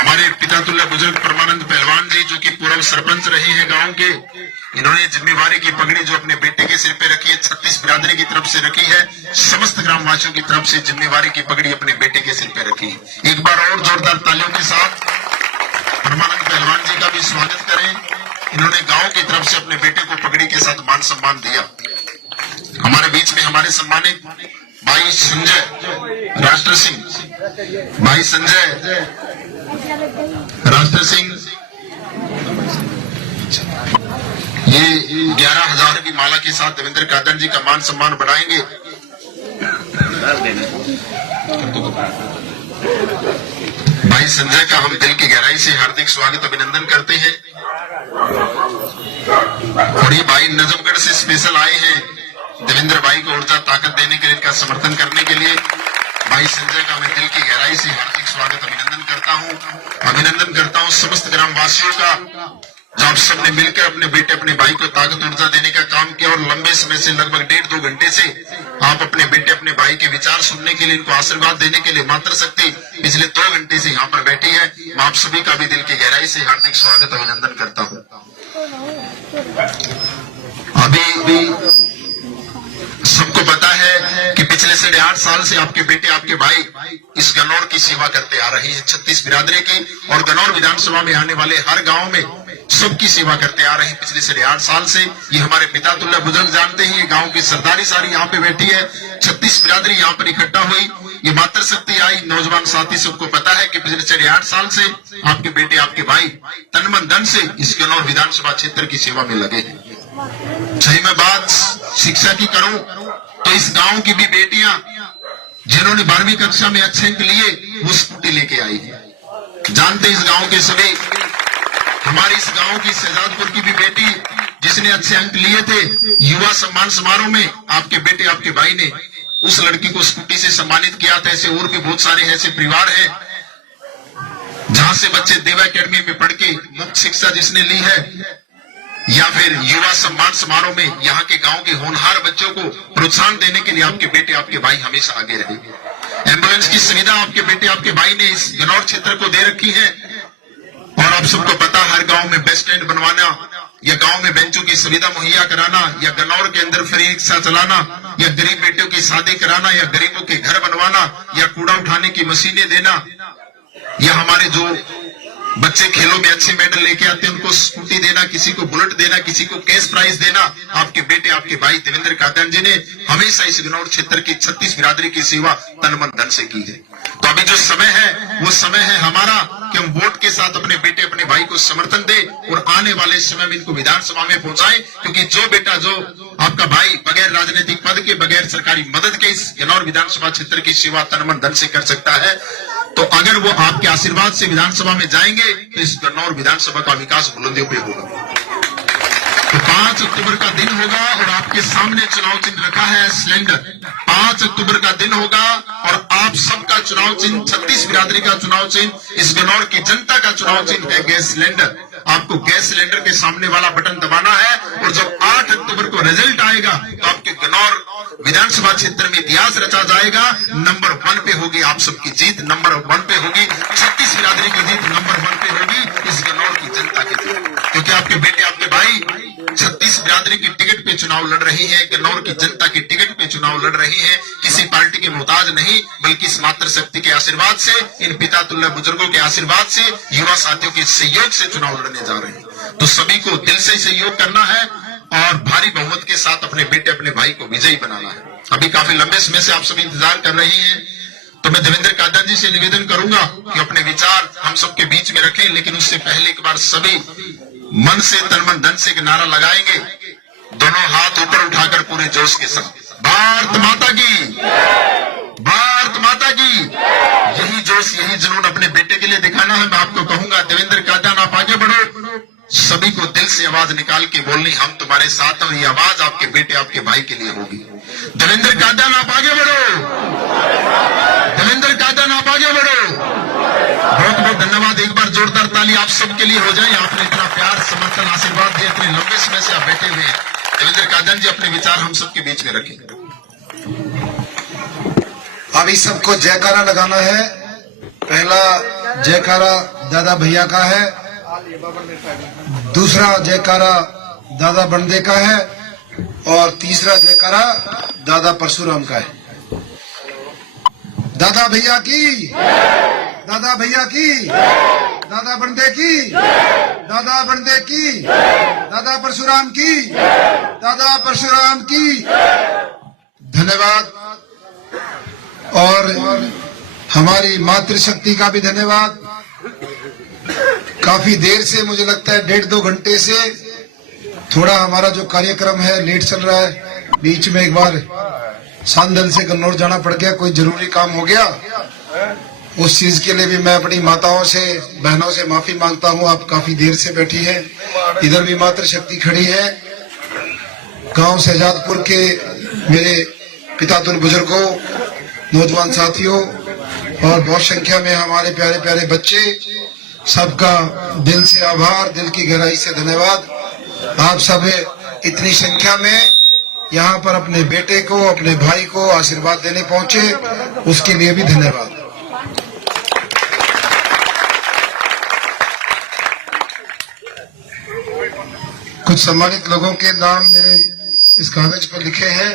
हमारे पिता तुल्य बुजुर्ग परमानंद पहलवान जी, जो कि पूर्व सरपंच रहे हैं गांव के, इन्होंने जिम्मेवारी की पगड़ी जो अपने बेटे के सिर पे रखी है, 36 बिरादरी की तरफ से रखी है, समस्त ग्रामवासियों की तरफ से जिम्मेवारी की पगड़ी अपने बेटे के सिर पे रखी है। एक बार और जोरदार तालियों के साथ परमानंद पहलवान जी का भी स्वागत करें। इन्होंने गांव की तरफ से अपने बेटे को पगड़ी के साथ मान सम्मान दिया। हमारे बीच में हमारे सम्मानित भाई संजय राष्ट्र सिंह, भाई संजय राष्ट्र सिंह, ये 11,000 की माला के साथ देवेंद्र कादर जी का मान सम्मान बढ़ाएंगे। भाई संजय का हम दिल की गहराई से हार्दिक स्वागत अभिनंदन करते हैं। और ये भाई नजफगढ़ से स्पेशल आए हैं देवेंद्र भाई को ऊर्जा ताकत देने के लिए, इनका समर्थन करने के लिए। भाई संजय का मैं दिल की गहराई से हार्दिक स्वागत अभिनंदन करता हूं समस्त ग्रामवासियों का, जो आप सबने मिलकर अपने बेटे अपने भाई को ताकत ऊर्जा देने का काम किया। और लंबे समय से लगभग 1.5-2 घंटे से आप अपने बेटे अपने भाई के विचार सुनने के लिए, इनको आशीर्वाद देने के लिए मातृशक्ति पिछले 2 घंटे से यहाँ पर बैठी है। मैं आप सभी का भी दिल की गहराई से हार्दिक स्वागत अभिनंदन करता हूँ। अभी सबको पता है कि पिछले 8.5 साल से आपके बेटे आपके भाई इस गनौर की सेवा करते आ रहे हैं, 36 बिरादरी की, और गनौर विधानसभा में आने वाले हर गांव में सबकी सेवा करते आ रहे हैं पिछले 8.5 साल से। ये हमारे पिता तुल्य बुजुर्ग जानते हैं, ये गांव की सरदारी सारी यहाँ पे बैठी है, 36 बिरादरी यहाँ पर इकट्ठा हुई, ये मातृशक्ति आई, नौजवान साथी सबको पता है कि पिछले 8.5 साल से आपके बेटे आपके भाई तन मन धन से इस गनौर विधानसभा क्षेत्र की सेवा में लगे हैं। सही मैं बात शिक्षा की करूं तो इस गांव की भी बेटियां जिन्होंने 12वीं कक्षा में अच्छे अंक लिए, वो स्कूटी लेके आई है। जानते इस गांव के सभी, हमारे इस गांव की शहजादपुर की भी बेटी जिसने अच्छे अंक लिए थे, युवा सम्मान समारोह में आपके बेटे आपके भाई ने उस लड़की को स्कूटी से सम्मानित किया था। ऐसे और भी बहुत सारे ऐसे परिवार हैं जहां से बच्चे देवा अकेडमी में पढ़ के मुफ्त शिक्षा जिसने ली है, या फिर युवा सम्मान समारोह में यहाँ के गांव के होनहार बच्चों को प्रोत्साहन देने के लिए आपके बेटे आपके भाई हमेशा आगे रहे। एम्बुलेंस की सुविधा आपके बेटे आपके भाई ने इस गनौर क्षेत्र को दे रखी है। और आप सबको पता, हर गांव में बस स्टैंड बनवाना, या गांव में बेंचों की सुविधा मुहैया कराना, या गनौर के अंदर फ्री रिक्शा चलाना, या गरीब बेटियों की शादी कराना, या गरीबों के घर बनवाना, या कूड़ा उठाने की मशीनें देना, या हमारे जो बच्चे खेलों में अच्छे मेडल लेके आते हैं उनको स्कूटी देना, किसी को बुलेट देना, किसी को कैश प्राइज देना, आपके बेटे आपके भाई देवेंद्र कादन जी ने हमेशा इस गनौर क्षेत्र की 36 बिरादरी की सेवा तन मन धन से की है। तो अभी जो समय है वो समय है हमारा कि हम वोट के साथ अपने बेटे अपने भाई को समर्थन दे और आने वाले समय में इनको विधानसभा में पहुंचाएं, क्योंकि जो बेटा जो आपका भाई बगैर राजनीतिक पद के, बगैर सरकारी मदद के इस गनौर विधानसभा क्षेत्र की सेवा तन मन धन से कर सकता है, तो अगर वो आपके आशीर्वाद से विधानसभा में जाएंगे तो इस गन्नौर विधानसभा का विकास बुलंदियों पे होगा। तो 5 अक्टूबर का दिन होगा और आपके सामने चुनाव चिन्ह रखा है सिलेंडर। 5 अक्टूबर का दिन होगा और आप सबका चुनाव चिन्ह, 36 बिरादरी का चुनाव चिन्ह, इस गन्नौर की जनता का चुनाव चिन्ह है गैस सिलेंडर। आपको गैस सिलेंडर के सामने वाला बटन दबाना है और जब 8 अक्टूबर को रिजल्ट आएगा तो आपके गन्नौर विधानसभा क्षेत्र में इतिहास रचा जाएगा। नंबर 1 पे होगी आप सबकी जीत, नंबर 1 पे होगी 36 बिरादरी की जीत, नंबर 1 पे होगी इस गन्नौर की जनता की जीत, क्योंकि आपके बेटे आपके भाई 36 बिरादरी की टिकट पे चुनाव लड़ रही है, गन्नौर की जनता की टिकट पे चुनाव लड़ रही है, किसी पार्टी के मोहताज नहीं, बल्कि इस मातृशक्ति के आशीर्वाद से, इन पिता तुल्य बुजुर्गों के आशीर्वाद से, युवा साथियों के सहयोग से चुनाव लड़ने जा रहे हैं। तो सभी को दिल से सहयोग करना है और भारी बहुमत के साथ अपने बेटे अपने भाई को विजयी बनाना है। अभी काफी लंबे समय से आप सभी इंतजार कर रहे हैं, तो मैं देवेंद्र कादर जी से निवेदन करूंगा कि अपने विचार हम सबके बीच में रखें, लेकिन उससे पहले एक बार सभी मन से तन मन धन से एक नारा लगाएंगे, दोनों हाथ ऊपर उठाकर पूरे जोश के साथ, भारत माता की, भारत माता की। यही जोश यही जुनून अपने बेटे के लिए दिखाना है। मैं आपको कहूंगा देवेंद्र कादर आप आगे बढ़ो, सभी को दिल से आवाज निकाल के बोलनी, हम तुम्हारे साथ, और ये आवाज आपके बेटे आपके भाई के लिए होगी। देवेंद्र कादर आप आगे बढ़ो, देवेंद्र कादर आप आगे बढ़ो। बहुत बहुत धन्यवाद। एक बार जोरदार ताली आप सबके लिए हो जाए। आपने इतना प्यार समर्थन आशीर्वाद दिया, इतने लंबे समय से आप बैठे हुए हैं। देवेंद्र कादर जी अपने विचार हम सबके बीच में रखें। अभी सबको जयकारा लगाना है। पहला जयकारा दादा भैया का है, दूसरा जयकारा दादा बंदे का है और तीसरा जयकारा दादा परशुराम का है। दादा भैया की, दादा भैया की, दादा बंदे की, दादा बंदे की, दादा परशुराम की, दादा परशुराम की। धन्यवाद। और हमारी मातृशक्ति का भी धन्यवाद। काफी देर से, मुझे लगता है 1.5-2 घंटे से थोड़ा हमारा जो कार्यक्रम है लेट चल रहा है। बीच में एक बार सांदल से गन्नौर जाना पड़ गया, कोई जरूरी काम हो गया। उस चीज के लिए भी मैं अपनी माताओं से, बहनों से माफी मांगता हूँ। आप काफी देर से बैठी हैं। इधर भी मातृशक्ति खड़ी है। गांव शहजादपुर के मेरे पितातुल बुजुर्गों, नौजवान साथियों और बहुत संख्या में हमारे प्यारे प्यारे बच्चे, सबका दिल से आभार, दिल की गहराई से धन्यवाद। आप सब इतनी संख्या में यहाँ पर अपने बेटे को, अपने भाई को आशीर्वाद देने पहुंचे, उसके लिए भी धन्यवाद। कुछ सम्मानित लोगों के नाम मेरे इस कागज पर लिखे हैं।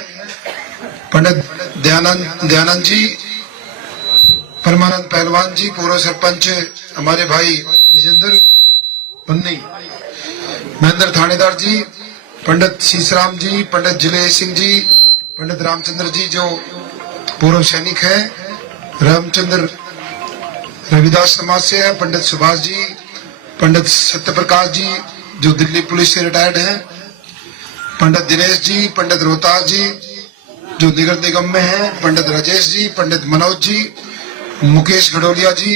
पंडित दयानंद जी, परमानंद पहलवान जी, पूर्व सरपंच हमारे भाई विजेंद्र पन्नी, महेंद्र थानेदार जी, पंडित शीशराम जी, पंडित जिलेश सिंह जी, पंडित रामचंद्र जी जो पूर्व सैनिक है, रामचंद्र रविदास समाज से है, पंडित सुभाष जी, पंडित सत्यप्रकाश जी जो दिल्ली पुलिस से रिटायर्ड है, पंडित दिनेश जी, पंडित रोहतास जी जो नगर निगम में है, पंडित राजेश जी, पंडित मनोज जी, मुकेश गडोलिया जी,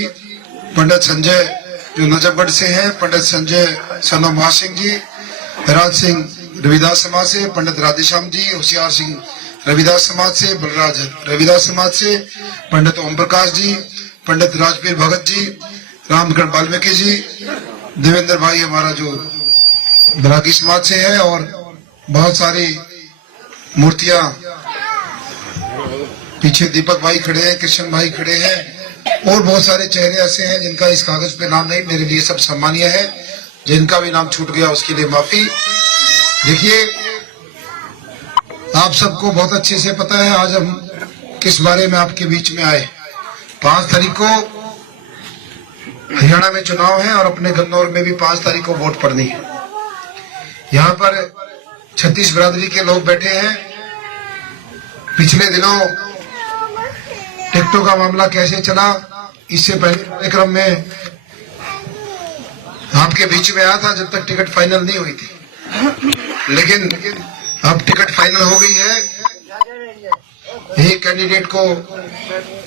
पंडित संजय जो नजफगढ़ से हैं, पंडित संजय सनो महासिंह जी, राज सिंह रविदास समाज से, पंडित राधेश्याम जी, होशियार सिंह रविदास समाज से, बलराज रविदास समाज से, पंडित ओम प्रकाश जी, पंडित राजवीर भगत जी, रामगढ़ वाल्मीकि जी, देवेंद्र भाई हमारा जो बरागी समाज से है, और बहुत सारी मूर्तियां पीछे दीपक भाई खड़े हैं, कृष्ण भाई खड़े हैं, और बहुत सारे चेहरे ऐसे हैं जिनका इस कागज पे नाम नहीं। मेरे लिए सब सम्मानीय है। जिनका भी नाम छूट गया उसके लिए माफी। देखिए, आप सबको बहुत अच्छे से पता है आज हम किस बारे में आपके बीच में आए। 5 तारीख को हरियाणा में चुनाव है और अपने गन्नौर में भी 5 तारीख को वोट पड़नी है। यहाँ पर 36 बिरादरी के लोग बैठे हैं। पिछले दिनों टिकटों का मामला कैसे चला, इससे पहले कार्यक्रम में आपके बीच में आया था जब तक टिकट फाइनल नहीं हुई थी, लेकिन अब टिकट फाइनल हो गई है। एक कैंडिडेट को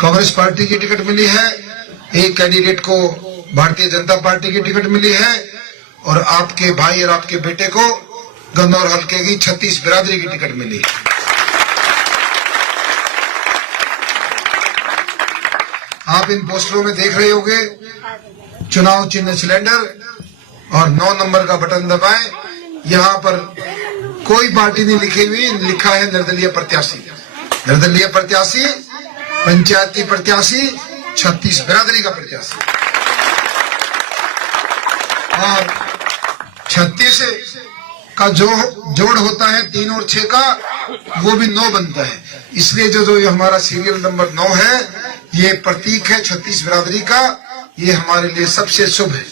कांग्रेस पार्टी की टिकट मिली है, एक कैंडिडेट को भारतीय जनता पार्टी की टिकट मिली है, और आपके भाई और आपके बेटे को गन्नौर हल्के की 36 बिरादरी की टिकट मिली है। आप इन पोस्टरों में देख रहे होंगे चुनाव चिन्ह सिलेंडर और 9 नंबर का बटन दबाएं। यहाँ पर कोई पार्टी नहीं लिखी हुई, लिखा है निर्दलीय प्रत्याशी। निर्दलीय प्रत्याशी, पंचायती प्रत्याशी, 36 बिरादरी का प्रत्याशी, और 36 का जो जोड़ होता है 3 और 6 का, वो भी 9 बनता है। इसलिए जो ये हमारा सीरियल नंबर 9 है, ये प्रतीक है 36 बिरादरी का। ये हमारे लिए सबसे शुभ है।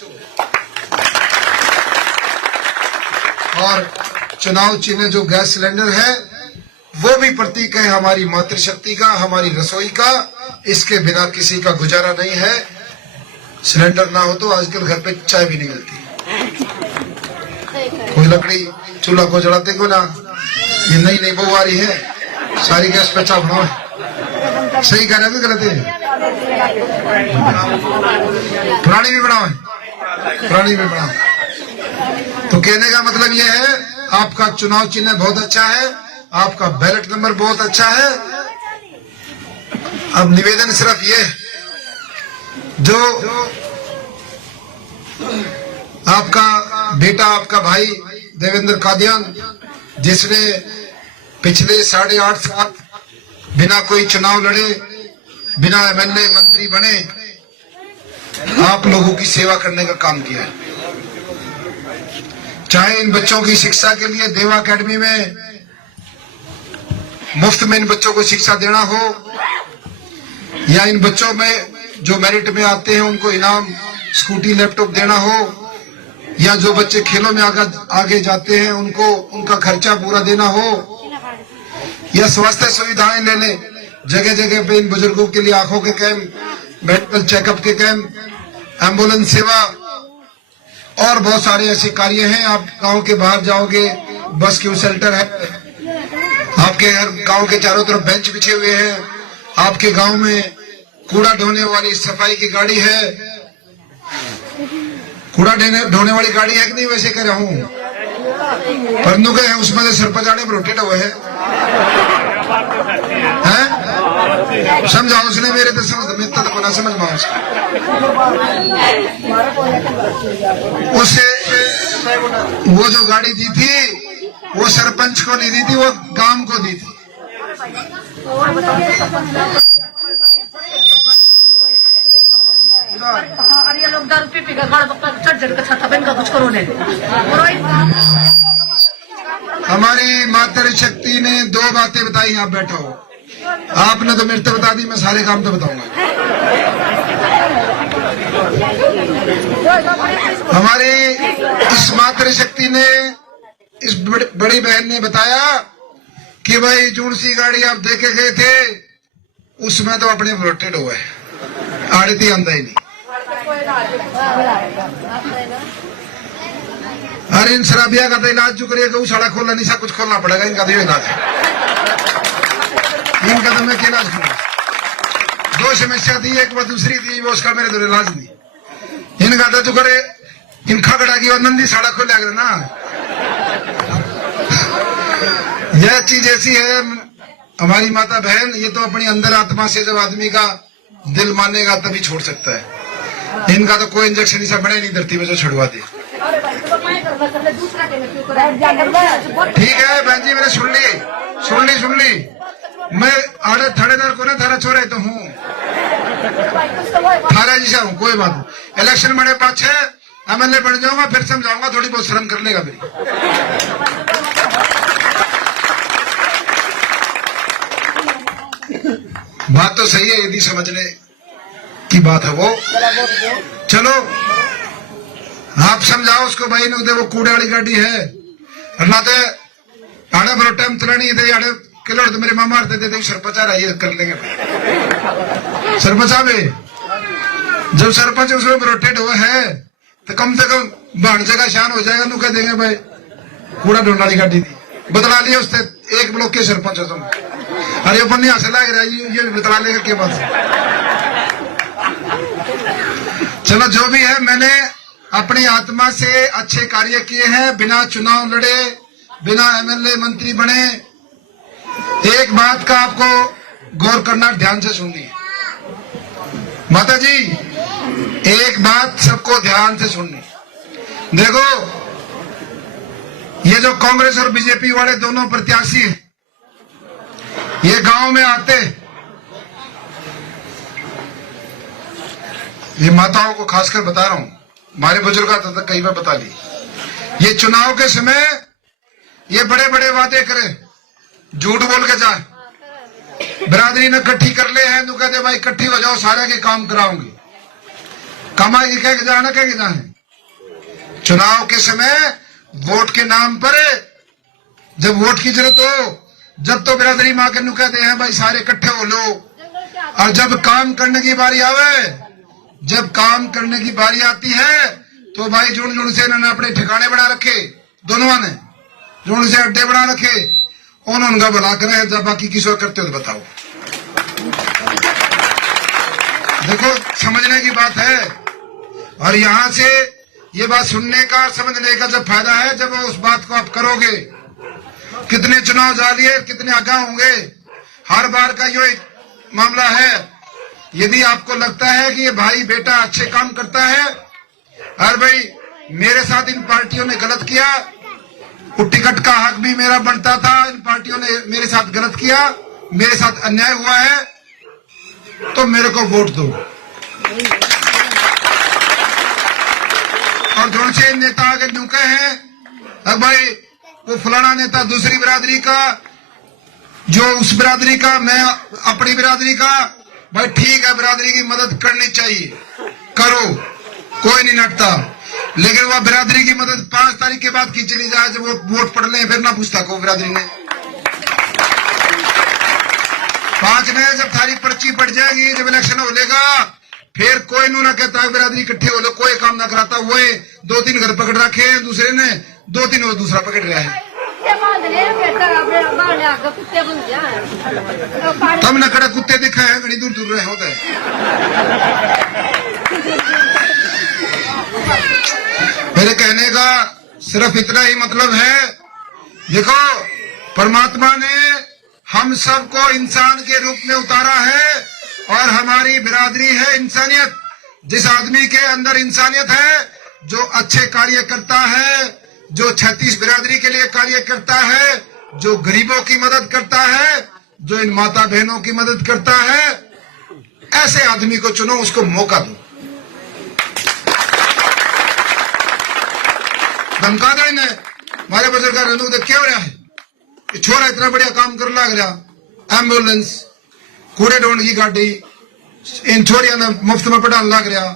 और चुनाव चिन्ह जो गैस सिलेंडर है, वो भी प्रतीक है हमारी मातृशक्ति का, हमारी रसोई का। इसके बिना किसी का गुजारा नहीं है। सिलेंडर ना हो तो आजकल घर पे चाय भी नहीं मिलती। कोई लकड़ी चूल्हा को जलाते को ना, ये नई नई बहू आ रही है, सारी गैस पे चाय बनाओ। सही कह रहे हैं, गलत है? पुरानी भी बनाओ, पुरानी भी बनाओ। तो कहने का मतलब यह है, आपका चुनाव चिन्ह बहुत अच्छा है, आपका बैलेट नंबर बहुत अच्छा है। अब निवेदन सिर्फ ये, जो आपका बेटा, आपका भाई देवेंद्र कादियान, जिसने पिछले 8.5 साल बिना कोई चुनाव लड़े, बिना एमएलए मंत्री बने आप लोगों की सेवा करने का काम किया है। चाहे इन बच्चों की शिक्षा के लिए देवा एकेडमी में मुफ्त में इन बच्चों को शिक्षा देना हो, या इन बच्चों में जो मेरिट में आते हैं उनको इनाम स्कूटी लैपटॉप देना हो, या जो बच्चे खेलों में आगे जाते हैं उनको उनका खर्चा पूरा देना हो, या स्वास्थ्य सुविधाएं लेने जगह जगह पे इन बुजुर्गों के लिए आंखों के कैंप, मेडिकल चेकअप के कैंप, एम्बुलेंस सेवा और बहुत सारे ऐसे कार्य हैं। आप गांव के बाहर जाओगे, बस क्यू शेल्टर है, आपके गांव के चारों तरफ बेंच बिछे हुए हैं, आपके गांव में कूड़ा ढोने वाली सफाई की गाड़ी है, कूड़ा ढोने वाली गाड़ी है कि नहीं, वैसे कह रहा हूँ परंतु के उसमें से सरपंच रोटेट हुए हैं। समझाओ उसने मेरे तो ना समझ पाओ उससे वो जो गाड़ी दी थी वो सरपंच को नहीं दी थी, वो गांव को दी थी। और ये लोग दारू पी पी कर चढ़ चढ़ कर छाता पहन का कुछ करो नहीं। हमारी मातृ शक्ति ने 2 बातें बताई, आप बैठो। आपने तो मेरे बता दी, मैं सारे काम तो बताऊंगा। हमारी इस मातृ शक्ति ने, इस बड़ी बहन ने बताया कि भाई जून सी गाड़ी आप देखे गए थे उसमें तो अपने रोटेड हुए आड़ती आंदा ही नहीं। अरे इन शराबिया का तो इलाज जो करिए गौ साड़ा खोलना नहीं, सब कुछ खोलना पड़ेगा इनका तो इलाज है। इनका तो मैं क्या इलाज करूंगा? 2 समस्या थी, एक बार दूसरी थी, वो उसका मेरे तो इलाज नहीं। इनका तो जो करे इनका गड़ा की और नंदी साड़ा खोल लग रहा ना। यह चीज ऐसी है हमारी माता बहन, ये तो अपनी अंदर आत्मा से जब आदमी का दिल मानेगा तभी छोड़ सकता है। इनका तो कोई इंजेक्शन ऐसा बने नहीं धरती में जो छुड़वा दे। ठीक है बहन जी, मैंने सुन ली। मैं आड़े थानेदार को ना थारा छोरे तो हूँ, थारा जैसा हूँ, कोई बात नहीं। इलेक्शन बने पाछे MLA बन जाऊंगा, फिर समझाऊंगा, थोड़ी बहुत शर्म कर लेगा मेरी। बात तो सही है, यदि समझने की बात है वो। चलो आप समझाओ उसको भाई ने, वो कूड़े वाली गाड़ी है ना, आड़े बड़ो टाइम चलानी है, आड़े किलो तो मेरे मामा दे सरपंच आ रहा है, कर लेंगे सरपंच साहब। जब सरपंच उसमें रोटेट हुआ है तो कम से कम भाणजे का शान हो जाएगा। कह देंगे भाई कूड़ा ढूंढ वाली गाड़ी थी, बदला लिया उससे, एक ब्लॉक के सरपंच हो तुम। अरे बन्नी हासिल लग रहा है, ये भी बदला लेगा क्या बात। चलो जो भी है, मैंने अपनी आत्मा से अच्छे कार्य किए हैं, बिना चुनाव लड़े, बिना MLA मंत्री बने। एक बात का आपको गौर करना, ध्यान से सुनिए माता जी, एक बात सबको ध्यान से सुननी। देखो ये जो कांग्रेस और बीजेपी वाले दोनों प्रत्याशी हैं, ये गांव में आते, ये माताओं को खासकर बता रहा हूं, हमारे बुजुर्ग तो कई बार बता ली, ये चुनाव के समय ये बड़े बड़े वादे करे, झूठ बोल के जाए, बिरादरी ने इकट्ठी कर ले हैं तो कहते भाई इकट्ठी हो जाओ, सारे के काम कराऊंगी, कमाएगी, कह के जाना, कह के जाए। चुनाव के समय वोट के नाम पर, जब वोट की जरूरत हो, जब तो बिरादरी मां के कहते हैं भाई सारे इकट्ठे हो लो, और जब काम करने की बारी आवे, जब काम करने की बारी आती है तो भाई जुड़ जुड़ से इन्होंने अपने ठिकाने बना रखे, दोनों ने जुड़ से अड्डे बना रखे, उन्होंने उनका भला करे, जब बाकी किसी करते हो तो बताओ। देखो समझने की बात है, और यहां से ये बात सुनने का, समझने का जब फायदा है जब उस बात को आप करोगे। कितने चुनाव जालिए, कितने आगाह होंगे, हर बार का ये मामला है। यदि आपको लगता है कि ये भाई बेटा अच्छे काम करता है, और भाई मेरे साथ इन पार्टियों ने गलत किया, टिकट का हक भी मेरा बनता था, इन पार्टियों ने मेरे साथ गलत किया, मेरे साथ अन्याय हुआ है, तो मेरे को वोट दो। और जो से नेता आगे नुके हैं, अब भाई वो फलाना नेता दूसरी बिरादरी का, जो उस बिरादरी का, मैं अपनी बिरादरी का, भाई ठीक है, बिरादरी की मदद करनी चाहिए, करो, कोई नहीं नटता। लेकिन वह बिरादरी की मदद 5 तारीख के बाद की चली जाए, जब वो वोट पड़ ले, फिर ना पूछता को बिरादरी ने। 5 में जब थारी पर्ची पड़ जाएगी, जब इलेक्शन हो लेगा, फिर कोई ना कहता है बिरादरी इकट्ठे हो लो, कोई काम ना कराता। वो 2-3 घर पकड़ रखे हैं, दूसरे ने 2-3 और दूसरा पकड़ रहा है। तब न कड़ा कुत्ते दिखा है, घड़ी दूर दूर रहे होता है। मेरे कहने का सिर्फ इतना ही मतलब है, देखो परमात्मा ने हम सबको इंसान के रूप में उतारा है, और हमारी बिरादरी है इंसानियत। जिस आदमी के अंदर इंसानियत है, जो अच्छे कार्य करता है, जो 36 बिरादरी के लिए कार्य करता है, जो गरीबों की मदद करता है, जो इन माता बहनों की मदद करता है, ऐसे आदमी को चुनो, उसको मौका दो। धमका दो इन्हें, हमारे बुजुर्ग रहने देख क्या हो रहा है, छोरा इतना बढ़िया काम कर लग रहा, एम्बुलेंस, कूड़े ढूंढ की गाड़ी, इन छोरिया ने मुफ्त में पढ़ा लग रहा।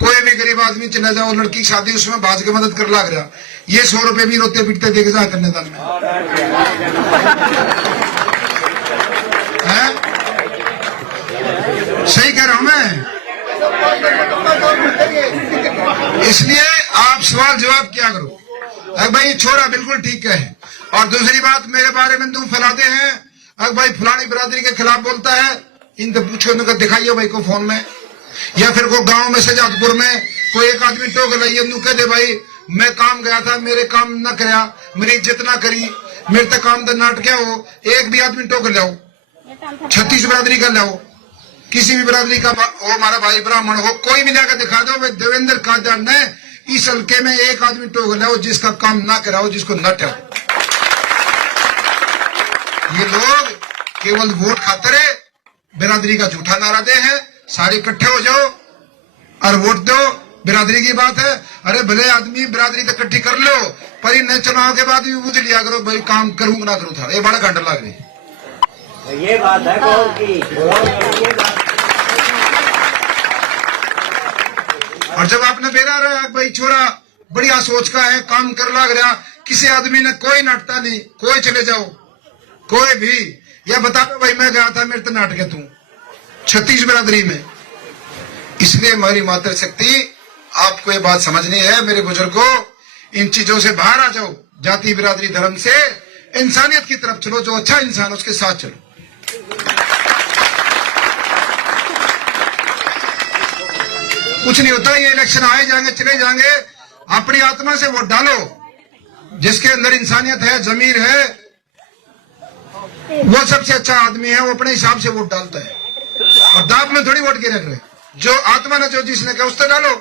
कोई भी गरीब आदमी चला जाओ, लड़की की शादी, उसमें भाज के मदद कर लग रहा। ये 100 रुपए भी रोते पीटते देखे जा कन्यादान में है? सही कह रहा हूं मैं। इसलिए आप सवाल जवाब क्या करो, अरे भाई छोरा बिल्कुल ठीक है। और दूसरी बात, मेरे बारे में तुम फैलाते हैं, अगर भाई फलानी बिरादरी के खिलाफ बोलता है, इनसे पूछो, इनका दिखाइए भाई को फोन में, या फिर को गांव में शहजादपुर में कोई एक आदमी टोक लाइए, कह दे भाई मैं काम गया था, मेरे काम न कराया, मेरी इज्जत ना करी, मेरे तक काम तो नाट क्या हो। एक भी आदमी टोक लाओ, 36 बिरादरी का लाओ, किसी भी बिरादरी का हो, हमारा भाई ब्राह्मण हो, कोई भी जाकर दिखा दो, भाई देवेंद्र कादर ने इस हल्के में एक आदमी टोक लाओ जिसका काम ना कराओ, जिसको न टाओ। ये लोग केवल वोट खातिर बिरादरी का झूठा नारा दे हैं। सारे इकट्ठे हो जाओ और वोट दो, बिरादरी की बात है। अरे भले आदमी बिरादरी तो इकट्ठी कर लो, पर इन चुनाव के बाद भी पूछ लिया करो भाई काम करूंगा ना करूं था, ये बड़ा घंटा लग रही। ये बात है की। और जब आपने बेरा रहा भाई छोरा बढ़िया सोच का है, काम कर लग रहा, किसी आदमी ने कोई नाटता नहीं, कोई चले जाओ, कोई भी या बता दो भाई मैं गया था, मेरे तो नाटक है तू 36 बिरादरी में। इसलिए हमारी मातृशक्ति, आपको ये बात समझनी है मेरे बुजुर्गों, इन चीजों से बाहर आ जाओ, जाति बिरादरी धर्म से इंसानियत की तरफ चलो, जो अच्छा इंसान उसके साथ चलो। कुछ नहीं होता, ये इलेक्शन आए जाएंगे चले जाएंगे, अपनी आत्मा से वोट डालो, जिसके अंदर इंसानियत है, जमीर है, वो सबसे अच्छा आदमी है, वो अपने हिसाब से वोट डालता है। और दाप में थोड़ी वोट के रख रहे, जो आत्मा ने जो जिसने कहा उससे डालो,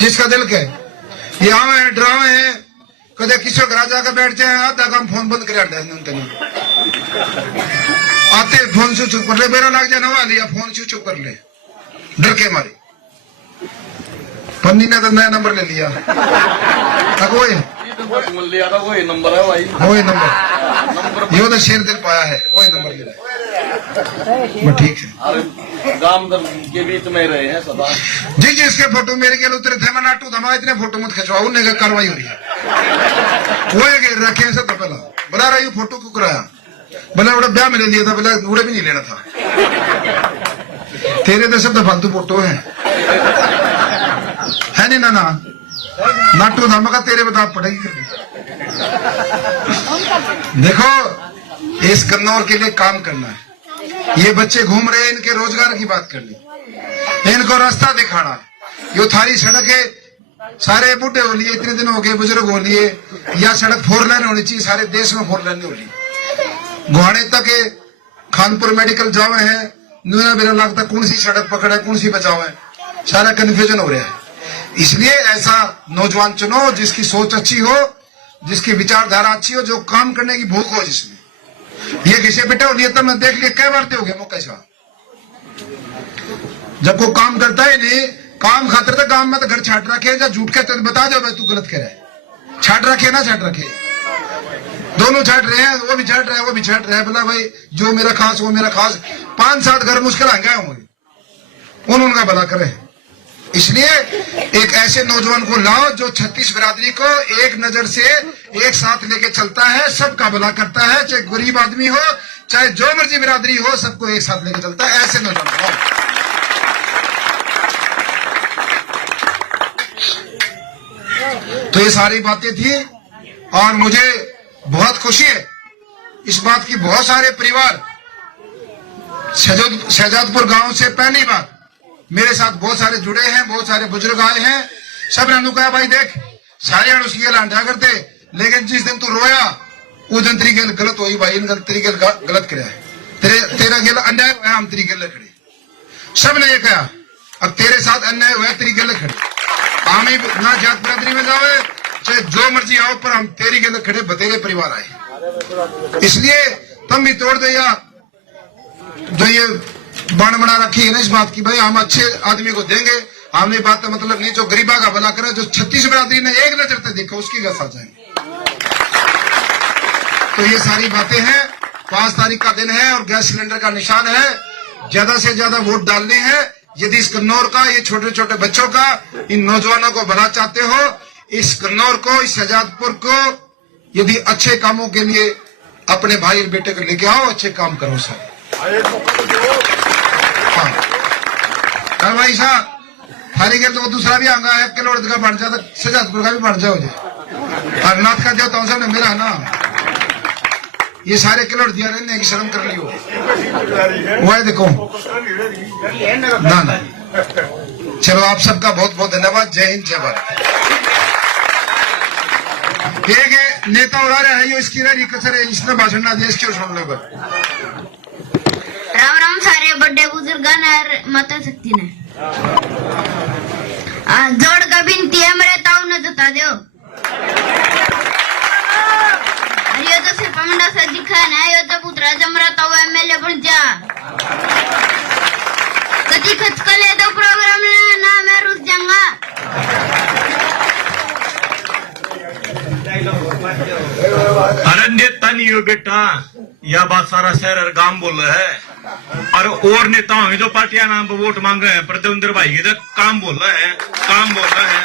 जिसका दिल कहे। ये आवे हैं, डरावे हैं, कदे किसी घर जाकर बैठ जाए, आधा काम फोन बंद कर आते फोन स्विच कर ले, बेरा लग जाए नवा लिया फोन स्विच कर ले, डर के मारे। पन्नी ने तो नया नंबर ले लिया, वही नंबर है भाई, वही नंबर, ये तो शेर दिल पाया है, वही नंबर ले लिया। ठीक है, गांव के बीच में रहे हैं सदा। जी जी, इसके फोटो मेरे के उतरे थे, मैं नाटू था, इतने फोटो मत खिंचवाओ, उन्हें कार्रवाई हो रही है। वो घेर रखे हैं सब, तो पहला बोला रहा ये फोटो क्यों कराया, बोला बड़ा ब्याह में ले लिया था, बोला उड़े भी नहीं लेना था, तेरे तो सब तो फालतू फोटो है नहीं नाना, नाटू था, मगर तेरे बता पड़ेगी। देखो इस कन्नौर के लिए काम करना है, ये बच्चे घूम रहे हैं, इनके रोजगार की बात करनी, इनको रास्ता दिखाना है। यो थारी सड़कें सारे बूढ़े हो लिए, इतने दिन हो गए बुजुर्ग हो लिए, या सड़क 4 लेन होनी चाहिए, सारे देश में 4 लेन हो रही। गुहाने तक खानपुर मेडिकल जावे है, न्यूना बेरा लगता कौन सी सड़क पकड़े कौन सी बचाओ है, सारा कंफ्यूजन हो रहा है। इसलिए ऐसा नौजवान चुनो जिसकी सोच अच्छी हो, जिसकी विचारधारा अच्छी हो, जो काम करने की भूख हो जिसमें। ये किसी बेटा हो लिया तब मैं देख लिया, कई बार हो गया मौका, जब को काम करता है नहीं काम खातर तो गांव में तो घर छाट रखे या झूठ के तेरे बता दो भाई तू गलत कह रहा है। छाट रखे ना छाट रखे, दोनों छाट रहे हैं, वो भी छाट रहे हैं वो भी छाट रहे हैं। बोला भाई जो मेरा खास वो मेरा खास, 5-7 घर मुश्किल आ गया मुझे, उनका भला करे। इसलिए एक ऐसे नौजवान को लाओ जो 36 बिरादरी को एक नजर से एक साथ लेके चलता है, सबका भला करता है, चाहे गरीब आदमी हो चाहे जो मर्जी बिरादरी हो, सबको एक साथ लेके चलता है। ऐसे नौजवान को लाओ। तो ये सारी बातें थी और मुझे बहुत खुशी है इस बात की। बहुत सारे परिवार शहजादपुर गांव से पहली बार मेरे साथ बहुत सारे जुड़े हैं, बहुत सारे बुजुर्ग आए हैं। सब ने कहा भाई देख सारे उसकी गल आंटा करते, लेकिन जिस दिन तू रोया उस दिन तेरी गल गलत हुई भाई, इन तेरी गल गलत कराया, तेरा गल अन्याय हुआ, हम तेरी गल खड़े। सब ने ये कहा अब तेरे साथ अन्याय हुआ तेरी गल खड़े, हम ही ना जात बिरादरी में जावे चाहे जो मर्जी आओ, पर हम तेरी गल खड़े, बतेरे परिवार आए। इसलिए तुम भी तोड़ दे या जो ये बाण बना रखी है ना इस बात की, भाई हम अच्छे आदमी को देंगे, हमने बात का मतलब नहीं, जो गरीबा का भला करे, जो 36 बिरादरी ने एक नजर से देखा उसकी गस आ जाएंगे। तो ये सारी बातें हैं। 5 तारीख का दिन है और गैस सिलेंडर का निशान है, ज्यादा से ज्यादा वोट डालने हैं। यदि इस कन्नौर का, ये छोटे छोटे बच्चों का, इन नौजवानों को भला चाहते हो, इस कन्नौर को, इस शहजादपुर को यदि अच्छे कामों के लिए अपने भाई और बेटे को लेके आओ, अच्छे काम करो सर। हाँ भाई साहब थारी के तो दूसरा भी आंगा है, किलोड़ का बन जाता, शहजादपुर का भी बन जाओ और नाथ का देवता साहब ने मेरा ना ये सारे किलोड़ दिया रहने की शर्म कर लियो। वो है देखो ना ना। चलो आप सबका बहुत बहुत धन्यवाद। जय हिंद जय भारत। एक नेता उड़ा रहा है यो इसकी रही कसर है, इसने भाषण ना दिया इसके सुन लो। राम राम सारे बड़े बुजुर्ग माता शक्ति ने जोड़ का बिनती है मेरे ताऊ ने जता दो। यो तो सिर्फ मंडा से दिखा ना, यो तो पुत्रा जमरा ताऊ एमएलए बन जा। कति खच कले दो प्रोग्राम ना मैं रुस जाऊंगा। अरे नेता नहीं हो बेटा, यह बात सारा शहर और गांव बोल रहा है। और नेता होंगे जो पार्टियां नाम पर वोट मांग रहे हैं, प्रद्युम्न भाई के काम बोल रहे हैं, काम बोल रहे हैं।